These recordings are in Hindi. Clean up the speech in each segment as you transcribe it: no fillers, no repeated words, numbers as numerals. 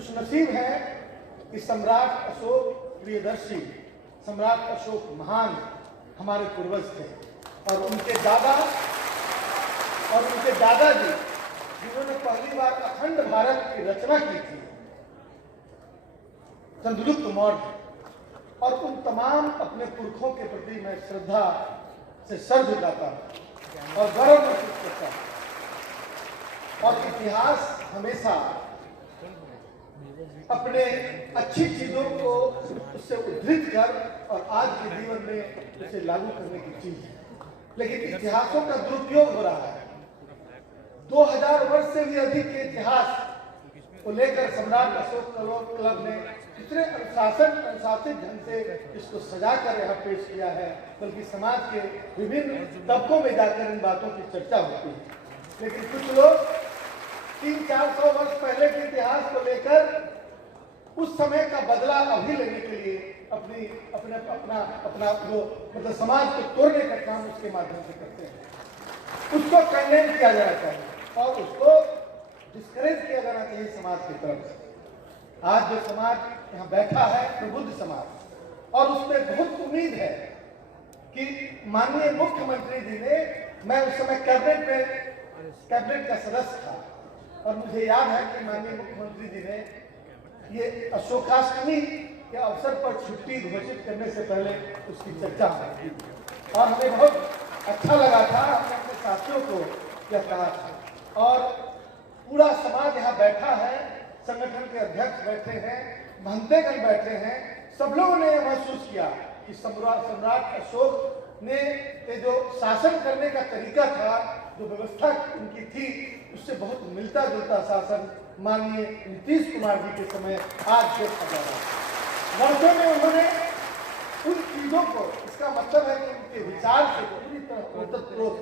खुशनसीब हैं कि सम्राट अशोक प्रियदर्शी, सम्राट अशोक महान हमारे पूर्वज थे और उनके दादाजी जिन्होंने पहली बार अखंड भारत की रचना की थी, चंद्रगुप्त मौर्य, और उन तमाम अपने पुरखों के प्रति मैं श्रद्धा से सर झुकाता हूं और गर्व महसूस करता हूं। और इतिहास हमेशा अपने अच्छी चीजों को उससे उद्धृत कर और आज के जीवन में उसे लागू करने की चीज है, लेकिन इतिहासों का दुरुपयोग हो रहा है। 2000 वर्ष से भी अधिक के इतिहास को लेकर सम्राट अशोक क्लब ने कितने अनुशासित ढंग से इसको सजा कर यहाँ पेश किया है, बल्कि समाज के विभिन्न तबकों में जाकर इन बातों की चर्चा होती है। लेकिन कुछ लोग 300-400 वर्ष पहले के इतिहास को लेकर उस समय का बदला अभी लेने के लिए अपना जो मतलब समाज को तोड़ने का काम उसके माध्यम से करते हैं। उसको कंडेम किया जाना चाहिए और उसको डिस्करेज किया जाना चाहिए समाज की तरफ से। आज जो समाज यहाँ बैठा है प्रबुद्ध समाज, और उसमें बहुत उम्मीद है कि माननीय मुख्यमंत्री जी ने, मैं उस समय कैबिनेट का सदस्य था और मुझे याद है कि माननीय मुख्यमंत्री जी ने ये अशोकाष्टमी के अवसर पर छुट्टी घोषित करने से पहले उसकी चर्चा की और हमें बहुत अच्छा लगा था। हमने अपने साथियों को यह कहा था और पूरा समाज यहाँ बैठा है, संगठन के अध्यक्ष बैठे हैं, महंतेगण बैठे हैं, सब लोगों ने यह महसूस किया कि सम्राट अशोक ने जो शासन करने का तरीका था, जो व्यवस्था उनकी थी, उससे बहुत मिलता जुलता शासन माननीय नीतीश कुमार जी के समय आज देखा जा रहा है। वर्षों में उन्होंने उन चीजों को, इसका मतलब है कि उनके विचार से पूरी तरह ओतप्रोत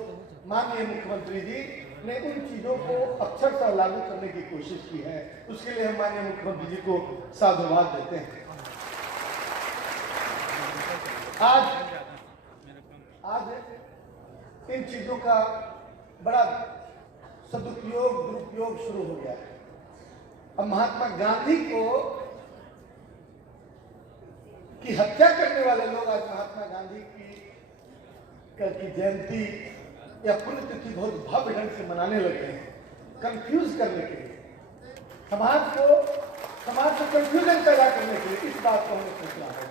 माननीय मुख्यमंत्री जी ने उन चीजों को अक्षरशः लागू करने की कोशिश की है। उसके लिए हम माननीय मुख्यमंत्री जी को साधुवाद देते हैं। आज इन चीजों का बड़ा सदुपयोग दुरुपयोग शुरू हो गया है। अब महात्मा गांधी की हत्या करने वाले लोग आज महात्मा गांधी की जयंती या पुण्यतिथि बहुत भव्य ढंग से मनाने लगे हैं, कंफ्यूज करने के लिए, समाज को कंफ्यूजन पैदा करने के लिए। इस बात को हमें सोचना है।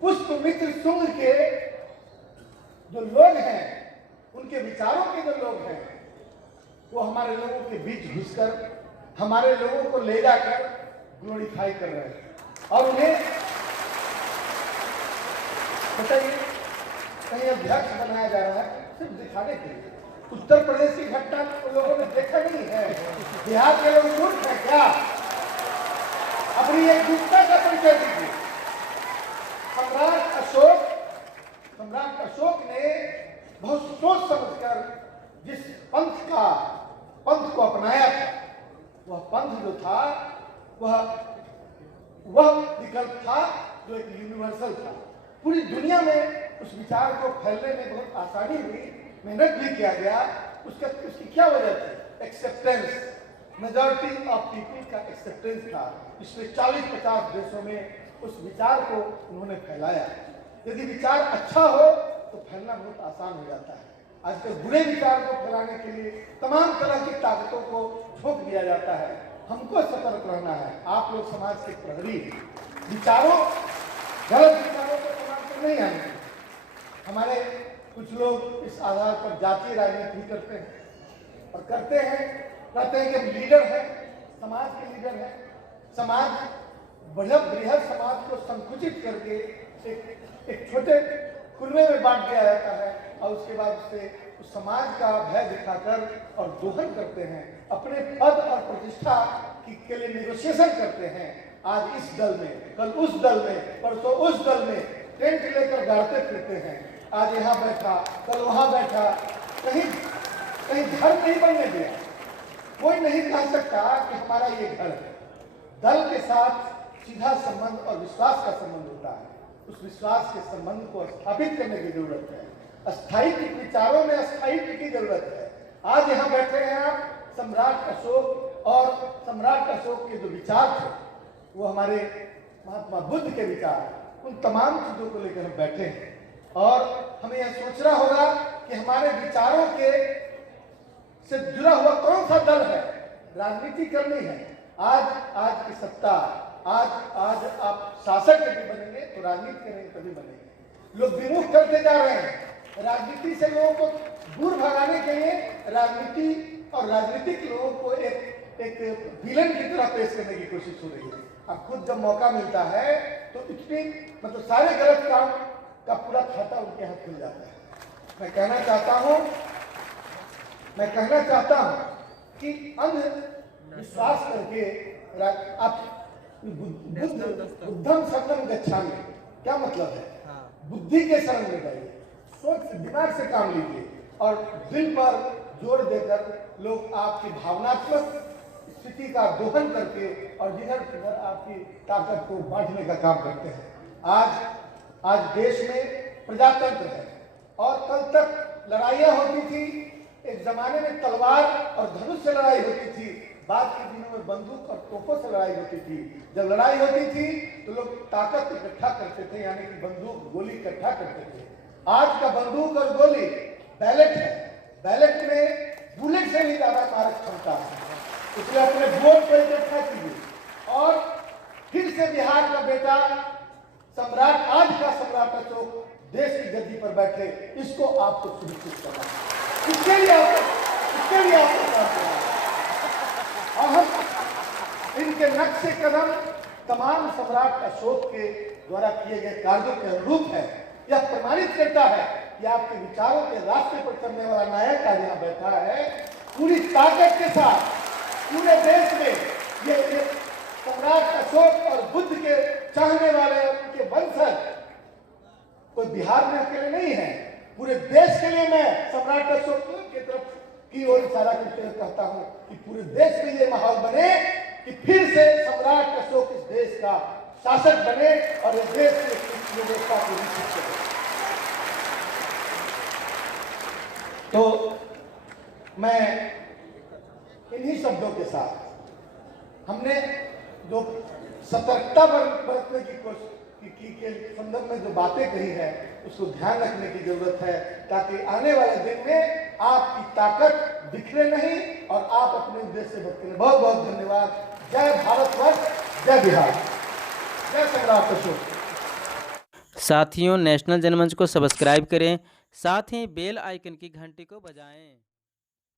पुष्पमित्र शुंग के जो लोग हैं, उनके विचारों के जो लोग हैं, वो हमारे लोगों के बीच घुसकर हमारे लोगों को ले जाकर ग्लोरीफाई कर रहे हैं और उन्हें बताइए कहीं अध्यक्ष बनाया जा रहा है सिर्फ दिखाने के लिए। उत्तर प्रदेश की घटना उन लोगों ने देखा नहीं है, बिहार के लोग मूर्ख हैं क्या? अपनी एकजुटता का परिचय दीजिए। सम्राट अशोक ने बहुत सोच समझकर जिस पंथ को अपनाया था, वह पंथ जो था वह विकल्प था जो एक यूनिवर्सल था। पूरी दुनिया में उस विचार को फैलने में बहुत आसानी हुई, मेहनत भी किया गया। उसकी क्या वजह थी? एक्सेप्टेंस, मेजॉरिटी ऑफ पीपल का एक्सेप्टेंस था। पिछले 40-50 देशों में उस विचार को उन्होंने फैलाया। यदि विचार अच्छा हो तो फैलना बहुत आसान हो जाता है। आजकल बुरे विचार को फैलाने के लिए तमाम तरह की ताकतों को झोंक दिया जाता है। हमको सतर्क रहना है। आप लोग समाज के प्रहरी, गलत विचारों को समाज में नहीं आने। हमारे कुछ लोग इस आधार पर जातीय राजनीति करते हैं और कहते हैं कि हम लीडर हैं, समाज के लीडर हैं। समाज बृहद समाज को संकुचित करके एक छोटे कुनबे में बांट दिया जाता है और उसके बाद उससे उस समाज का भय दिखाकर और दोहन करते हैं, अपने पद और प्रतिष्ठा के लिए नेगोशिएशन करते हैं। आज इस दल में, कल उस दल में, परसों उस दल में टेंट लेकर गाड़ते फिरते हैं। आज यहाँ बैठा, कल वहाँ बैठा, कहीं घर नहीं बनने दिया। कोई नहीं कह सकता कि हमारा ये घर है। दल के साथ सीधा संबंध और विश्वास का संबंध होता है। उस विश्वास के संबंध को स्थापित करने की जरूरत है। अस्थायित्व विचारों में अस्थायित्व की जरूरत है। आज यहाँ बैठे हैं आप सम्राट अशोक और सम्राट अशोक के जो विचार थे वो हमारे महात्मा बुद्ध के विचार, उन तमाम चीजों को लेकर हम बैठे हैं और हमें यह सोचना होगा कि हमारे विचारों के से जुड़ा हुआ कौन सा दल है। राजनीति करनी है, आज की सत्ता, आज आप शासक यदि बनेंगे तो राजनीति करेंगे तभी बनेंगे। लोग विमुख करते जा रहे हैं राजनीति से, लोगों को दूर भगाने के लिए राजनीति और राजनीतिक लोगों को एक विलन की तरह पेश करने की कोशिश हो रही है। अब खुद जब मौका मिलता है तो इतनी मतलब सारे गलत काम का पूरा खाता उनके हाथ खुल जाता है। मैं कहना चाहता हूं कि अंधविश्वास करके आप बुद्धम शरणम गच्छामि, क्या मतलब है? बुद्धि के शरण में जाइए, सोच दिमाग से काम लीजिए और दिल पर जोर देकर लोग आपकी भावनात्मक स्थिति का दोहन करके और जिधर उधर आपकी ताकत को बांटने का काम करते हैं। आज देश में प्रजातंत्र है और कल तक लड़ाइयां होती थी। एक जमाने में तलवार और धनुष से लड़ाई होती थी, बाद के दिनों में बंदूक और तोपों से लड़ाई होती थी। जब लड़ाई होती थी तो लोग ताकत इकट्ठा करते थे, यानी कि बंदूक गोली इकट्ठा करते थे। आज का बंदूक और गोली बैलेट है, बैलेट में बुलेट से भी ज्यादा मारक क्षमता है। इसलिए अपने वोट को इकट्ठा कीजिए और फिर से बिहार का बेटा सम्राट, आज का सम्राट अशोक देश की गद्दी पर बैठे, इसको आपको सुनिश्चित करना है। इसके लिए आपको काम करना है और हम इनके नक्शे कदम तमाम सम्राट अशोक के द्वारा किए गए कार्यों के अनुरूप है। यह प्रमाणित करता है कि आपके विचारों के रास्ते पर चलने वाला नायक आज यहाँ बैठा है। पूरी ताकत के साथ पूरे देश में ये सम्राट अशोक और बुद्ध के चाहने वाले उनके वंशज कोई बिहार में अकेले नहीं है, पूरे देश के लिए मैं सम्राट अशोक की तरफ की ओर इशारा करते हुए कहता हूं कि पूरे देश में ये माहौल बने कि फिर से सम्राट अशोक इस देश का शासक बने और इस देश की व्यवस्था को विकसित करे। तो मैं इन्हीं शब्दों के साथ हमने जो सतर्कता बरतने की कोशिश के संदर्भ में जो बातें कही है उसको ध्यान रखने की जरूरत है, ताकि आने वाले दिन में आपकी ताकत बिखरे नहीं और आप अपने उद्देश्य से भटके। बहुत बहुत धन्यवाद। जय भारतवर्ष, जय बिहार, जय सम्राट अशोक। साथियों, नेशनल जनमंच को सब्सक्राइब करें, साथ ही बेल आइकन की घंटी को बजाएं।